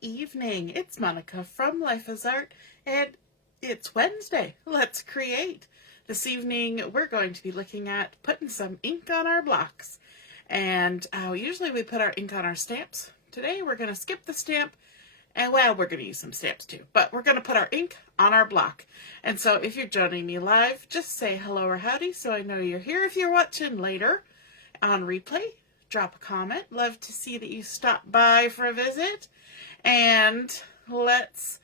evening. It's Monica from Life is Art, and it's Wednesday. Let's create. This evening, we're going to be looking at putting some ink on our blocks. And usually we put our ink on our stamps. Today, we're going to skip the stamp. And well, we're going to use some stamps too, but we're going to put our ink on our block. And so if you're joining me live, just say hello or howdy so I know you're here. If you're watching later on replay, drop a comment. Love to see that you stopped by for a visit. And let's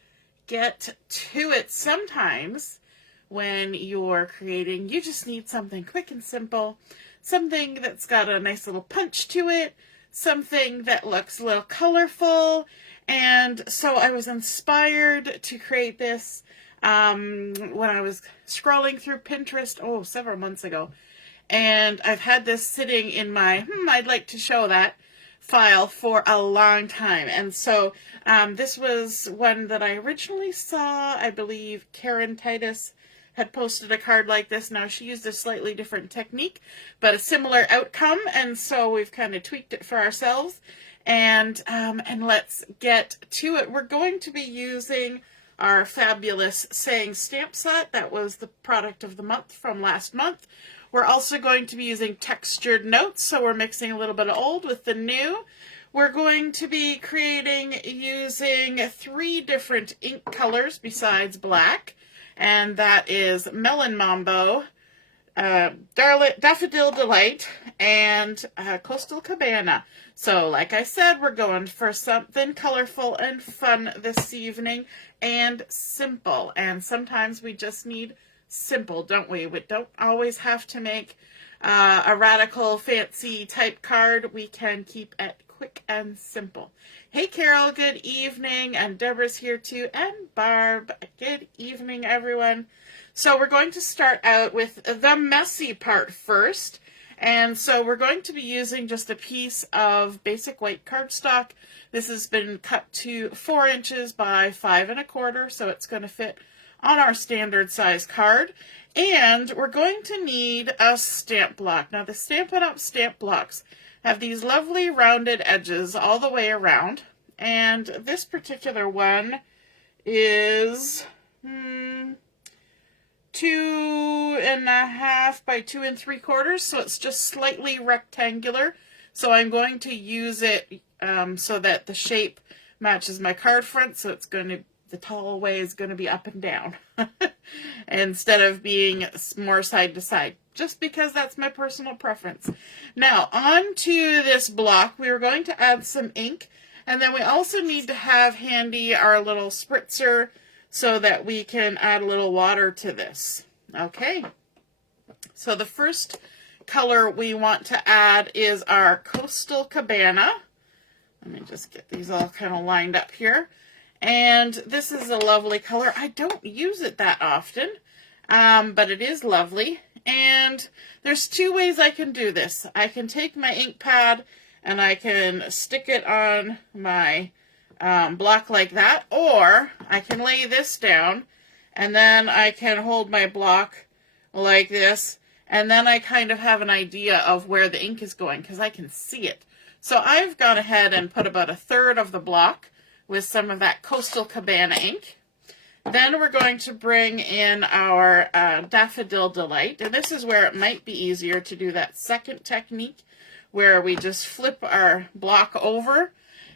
get to it. Sometimes when you're creating, you just need something quick and simple, something that's got a nice little punch to it, something that looks a little colorful. And so I was inspired to create this when I was scrolling through Pinterest, several months ago. And I've had this sitting in my, I'd like to show that file for a long time. And so this was one that I originally saw. I believe Karen Titus had posted a card like this. Now she used a slightly different technique, but a similar outcome. And so we've kind of tweaked it for ourselves. And let's get to it. We're going to be using our fabulous Saying stamp set. That was the product of the month from last month. We're also going to be using textured notes, so we're mixing a little bit of old with the new. We're going to be creating using 3 different ink colors besides black, and that is Melon Mambo, Daffodil Delight, and Coastal Cabana. So like I said, we're going for something colorful and fun this evening and simple. And sometimes we just need simple, don't we? We don't always have to make a radical fancy type card. We can keep it quick and simple. Hey Carol, good evening. And Deborah's here too. And Barb, good evening everyone. So we're going to start out with the messy part first. And so we're going to be using just a piece of basic white cardstock. This has been cut to 4 inches by 5 1/4, so it's going to fit on our standard size card. And we're going to need a stamp block. Now the Stampin' Up! Stamp blocks have these lovely rounded edges all the way around. And this particular one is 2.5 by 2 3/4, so it's just slightly rectangular. So I'm going to use it so that the shape matches my card front, so it's going to, the tall way is going to be up and down instead of being more side to side, just because that's my personal preference. Now onto this block, we are going to add some ink, and then we also need to have handy our little spritzer so that we can add a little water to this. Okay, so the first color we want to add is our Coastal Cabana. Let me just get these all kind of lined up here. And this is a lovely color. I don't use it that often, but it is lovely. And there's 2 ways I can do this. I can take my ink pad and I can stick it on my block like that, or I can lay this down and then I can hold my block like this, and then I kind of have an idea of where the ink is going because I can see it. So I've gone ahead and put about 1/3 of the block with some of that Coastal Cabana ink. Then we're going to bring in our Daffodil Delight, and this is where it might be easier to do that second technique where we just flip our block over.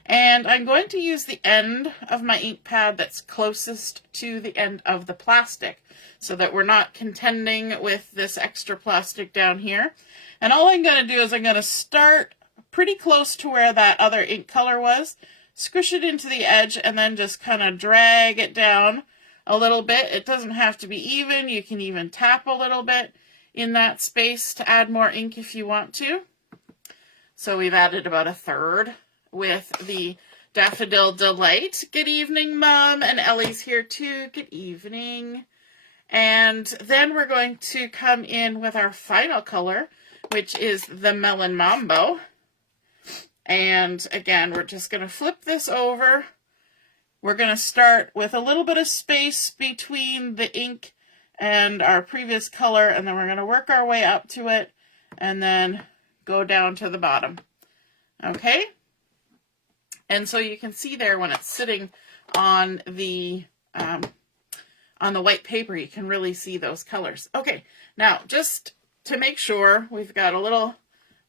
And I'm going to use the end of my ink pad that's closest to the end of the plastic so that we're not contending with this extra plastic down here. And all I'm going to do is I'm going to start pretty close to where that other ink color was, squish it into the edge, and then just kind of drag it down a little bit. It doesn't have to be even. You can even tap a little bit in that space to add more ink if you want to. So we've added about 1/3 with the Daffodil Delight. Good evening, Mom, and Ellie's here too. Good evening. And then we're going to come in with our final color, which is the Melon Mambo. And again, we're just going to flip this over. We're going to start with a little bit of space between the ink and our previous color, and then we're going to work our way up to it and then go down to the bottom. Okay? And so you can see there when it's sitting on the white paper, you can really see those colors. Okay, now just to make sure, we've got a little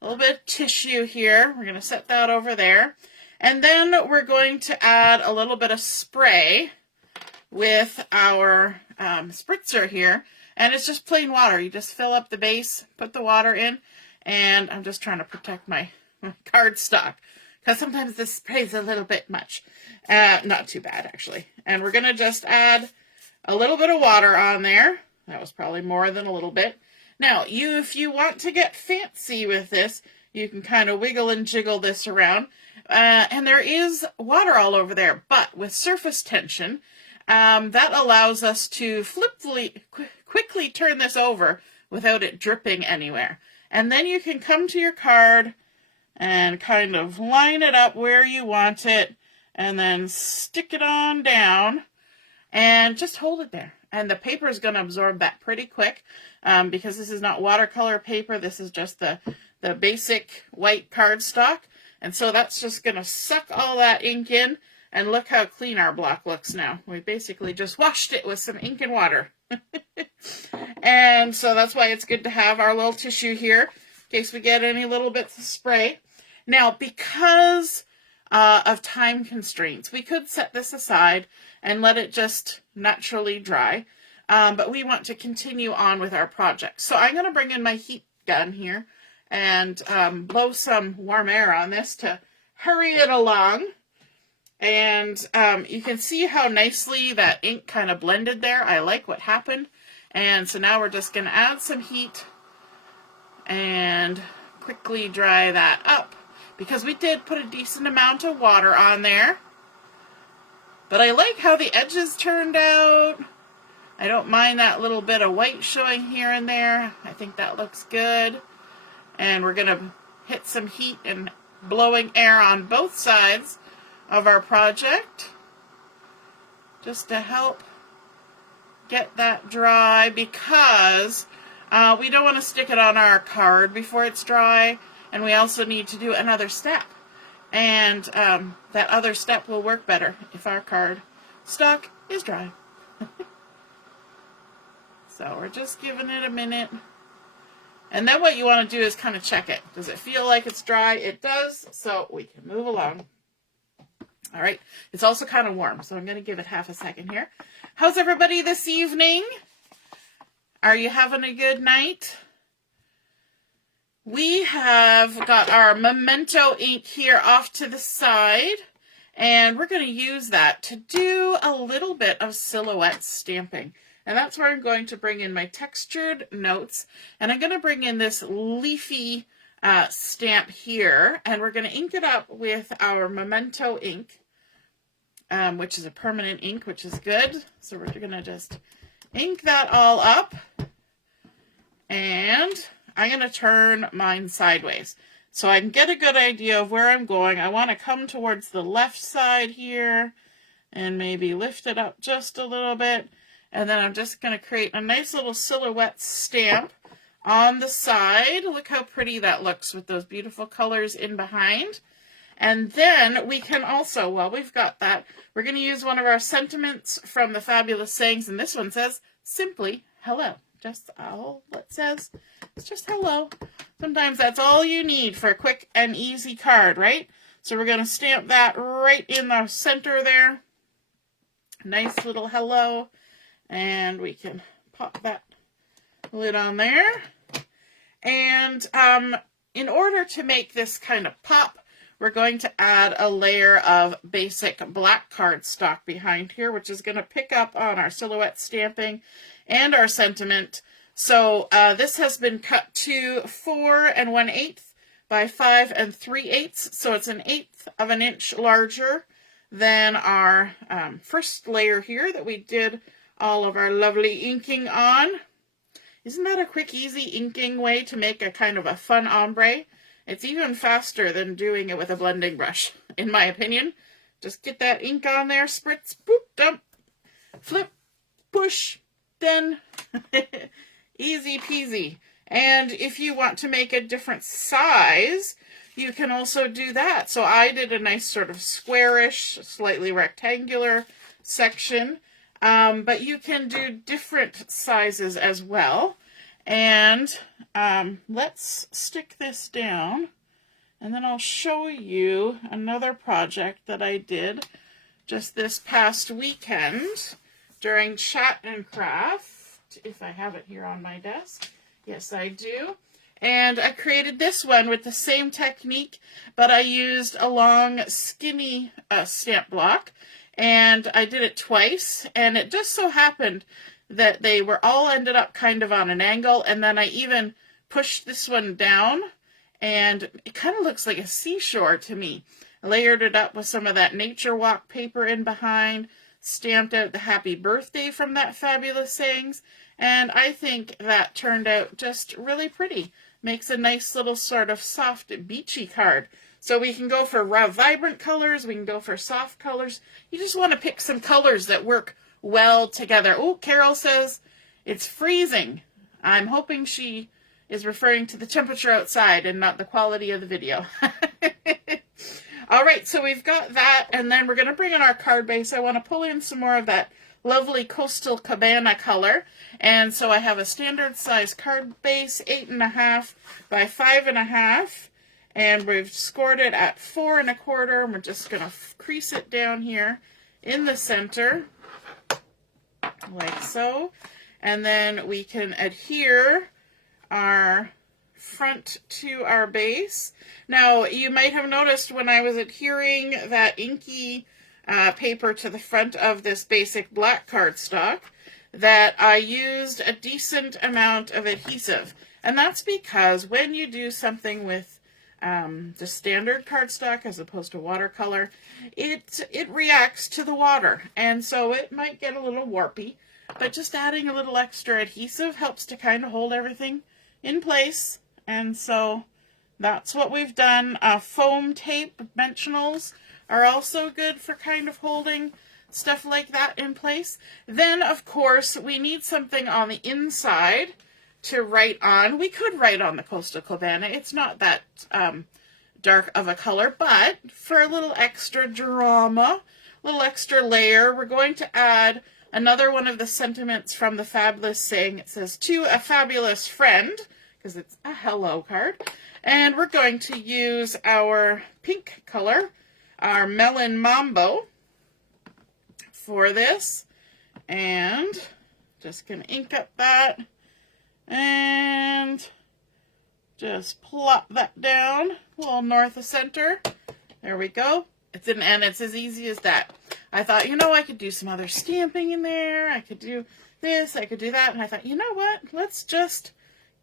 bit of tissue here. We're going to set that over there. And then we're going to add a little bit of spray with our spritzer here. And it's just plain water. You just fill up the base, put the water in, and I'm just trying to protect my cardstock, because sometimes this sprays a little bit much. Not too bad, actually. And we're going to just add a little bit of water on there. That was probably more than a little bit. Now, if you want to get fancy with this, you can kind of wiggle and jiggle this around. And there is water all over there, but with surface tension, that allows us to quickly turn this over without it dripping anywhere. And then you can come to your card and kind of line it up where you want it, and then stick it on down and just hold it there. And the paper is going to absorb that pretty quick, because this is not watercolor paper. This is just the basic white cardstock. And so that's just going to suck all that ink in. And look how clean our block looks now. We basically just washed it with some ink and water. And so that's why it's good to have our little tissue here, in case we get any little bits of spray. Now, because of time constraints, we could set this aside and let it just naturally dry. But we want to continue on with our project. So I'm going to bring in my heat gun here and blow some warm air on this to hurry it along. And you can see how nicely that ink kind of blended there. I like what happened. And so now we're just going to add some heat and quickly dry that up, because we did put a decent amount of water on there. But I like how the edges turned out. I don't mind that little bit of white showing here and there. I think that looks good. And we're going to hit some heat and blowing air on both sides of our project, just to help get that dry, because we don't want to stick it on our card before it's dry, and we also need to do another step. And that other step will work better if our card stock is dry. So we're just giving it a minute. And then what you want to do is kind of check it. Does it feel like it's dry? It does, so we can move along. All right, it's also kind of warm, so I'm going to give it half a second here. How's everybody this evening? Are you having a good night? We have got our Memento ink here off to the side, and we're going to use that to do a little bit of silhouette stamping. And that's where I'm going to bring in my textured notes, and I'm going to bring in this leafy stamp here, and we're going to ink it up with our Memento ink, which is a permanent ink, which is good. So we're going to just ink that all up, and I'm going to turn mine sideways so I can get a good idea of where I'm going. I want to come towards the left side here and maybe lift it up just a little bit. And then I'm just going to create a nice little silhouette stamp on the side. Look how pretty that looks with those beautiful colors in behind. And then we can also, while we've got that, we're going to use one of our sentiments from the Fabulous Sayings. And this one says, simply, hello. Just all it says. It's just hello. Sometimes that's all you need for a quick and easy card, right? So we're going to stamp that right in the center there. Nice little hello. And we can pop that lid on there. And in order to make this kind of pop, we're going to add a layer of basic black cardstock behind here, which is going to pick up on our silhouette stamping and our sentiment. So this has been cut to 4 1/8 by 5 3/8. So it's 1/8 of an inch larger than our first layer here that we did all of our lovely inking on. Isn't that a quick, easy inking way to make a kind of a fun ombre? It's even faster than doing it with a blending brush, in my opinion. Just get that ink on there, spritz, boop, dump, flip, push, done. Easy peasy. And if you want to make a different size, you can also do that. So I did a nice sort of squarish, slightly rectangular section, but you can do different sizes as well. And let's stick this down, and then I'll show you another project that I did just this past weekend during Chat and Craft, if I have it here on my desk. Yes, I do. And I created this one with the same technique, but I used a long, skinny stamp block, and I did it twice, and it just so happened that they were all ended up kind of on an angle, and then I even pushed this one down, and it kind of looks like a seashore to me. I layered it up with some of that nature walk paper in behind, stamped out the happy birthday from that fabulous sayings, and I think that turned out just really pretty. Makes a nice little sort of soft beachy card. So we can go for raw vibrant colors, we can go for soft colors. You just want to pick some colors that work well together. Oh, Carol says it's freezing. I'm hoping she is referring to the temperature outside and not the quality of the video. All right, so we've got that, and then we're going to bring in our card base. I want to pull in some more of that lovely coastal Cabana color, and so I have a standard size card base, 8.5 by 5.5, and we've scored it at 4 1/4, and we're just going to crease it down here in the center, like so, and then we can adhere our front to our base. Now, you might have noticed when I was adhering that inky paper to the front of this basic black cardstock that I used a decent amount of adhesive. And that's because when you do something with the standard cardstock as opposed to watercolor, it reacts to the water. And so it might get a little warpy, but just adding a little extra adhesive helps to kind of hold everything in place. And so that's what we've done. Foam tape dimensionals are also good for kind of holding stuff like that in place. Then, of course, we need something on the inside to write on. We could write on the Coastal Cabana. It's not that dark of a color, but for a little extra drama, a little extra layer, we're going to add another one of the sentiments from the fabulous saying. It says, "To a fabulous friend," because it's a hello card. And we're going to use our pink color, our Melon Mambo, for this. And just going to ink up that and just plop that down a little north of center. There we go. And it's as easy as that. I thought, you know, I could do some other stamping in there. I could do this, I could do that. And I thought, you know what? Let's just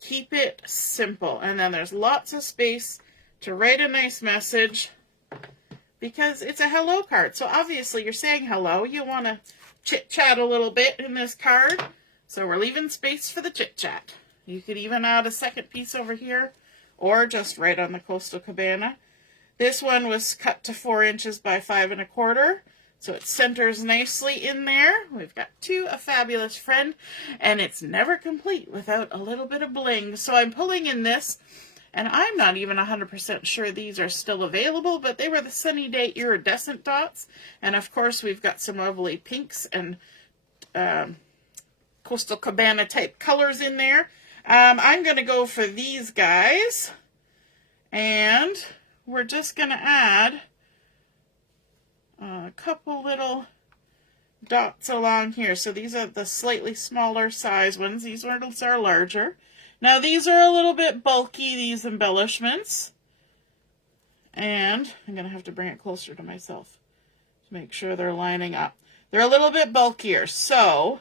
keep it simple. And then there's lots of space to write a nice message because it's a hello card. So obviously you're saying hello. You want to chit-chat a little bit in this card. So we're leaving space for the chit-chat. You could even add a second piece over here or just write on the Coastal Cabana. This one was cut to 4 inches by 5 1/4. So it centers nicely in there. We've got "To a fabulous friend," and it's never complete without a little bit of bling. So I'm pulling in this, and I'm not even 100% sure these are still available, but they were the Sunny Day Iridescent dots. And of course, we've got some lovely pinks and Coastal Cabana type colors in there. I'm going to go for these guys, and we're just going to add a couple little dots along here. So these are the slightly smaller size ones. These ones are larger. Now these are a little bit bulky, these embellishments. And I'm going to have to bring it closer to myself to make sure they're lining up. They're a little bit bulkier, so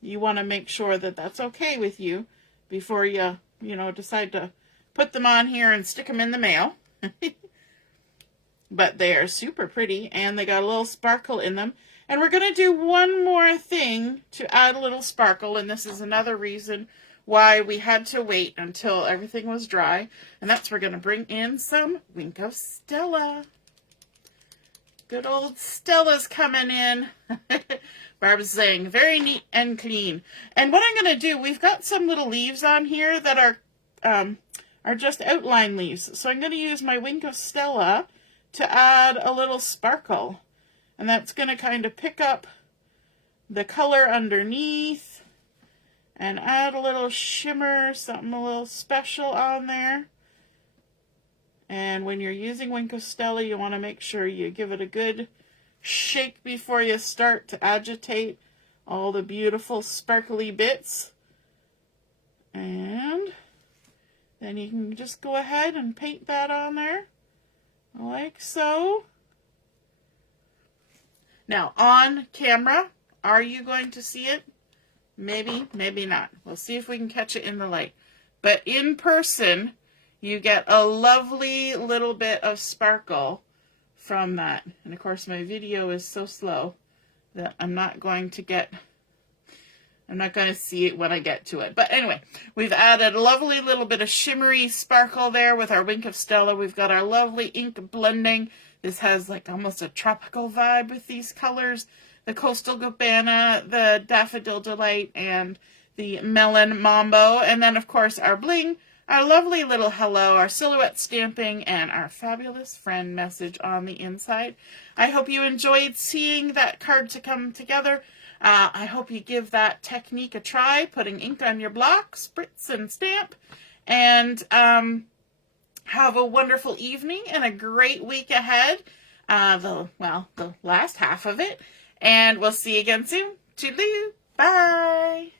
you want to make sure that that's okay with you before you decide to put them on here and stick them in the mail. But they are super pretty, and they got a little sparkle in them. And we're going to do one more thing to add a little sparkle, and this is another reason why we had to wait until everything was dry. And that's we're going to bring in some Wink of Stella. Good old Stella's coming in. Barb's saying, very neat and clean. And what I'm going to do, we've got some little leaves on here that are are just outline leaves. So I'm going to use my Wink of Stella to add a little sparkle. And that's going to kind of pick up the color underneath and add a little shimmer, something a little special on there. And when you're using Wink of Stella, you want to make sure you give it a good shake before you start to agitate all the beautiful sparkly bits. And then you can just go ahead and paint that on there, like so. Now, on camera, are you going to see it? Maybe, maybe not. We'll see if we can catch it in the light. But in person, you get a lovely little bit of sparkle from that. And of course, my video is so slow that I'm not going to see it when I get to it. But anyway, we've added a lovely little bit of shimmery sparkle there with our Wink of Stella. We've got our lovely ink blending. This has like almost a tropical vibe with these colors. The Coastal Cabana, the Daffodil Delight, and the Melon Mambo. And then, of course, our bling, our lovely little hello, our silhouette stamping, and our fabulous friend message on the inside. I hope you enjoyed seeing that card to come together. I hope you give that technique a try, putting ink on your block, spritz and stamp, and have a wonderful evening and a great week ahead, the last half of it, and we'll see you again soon. Toodaloo, bye!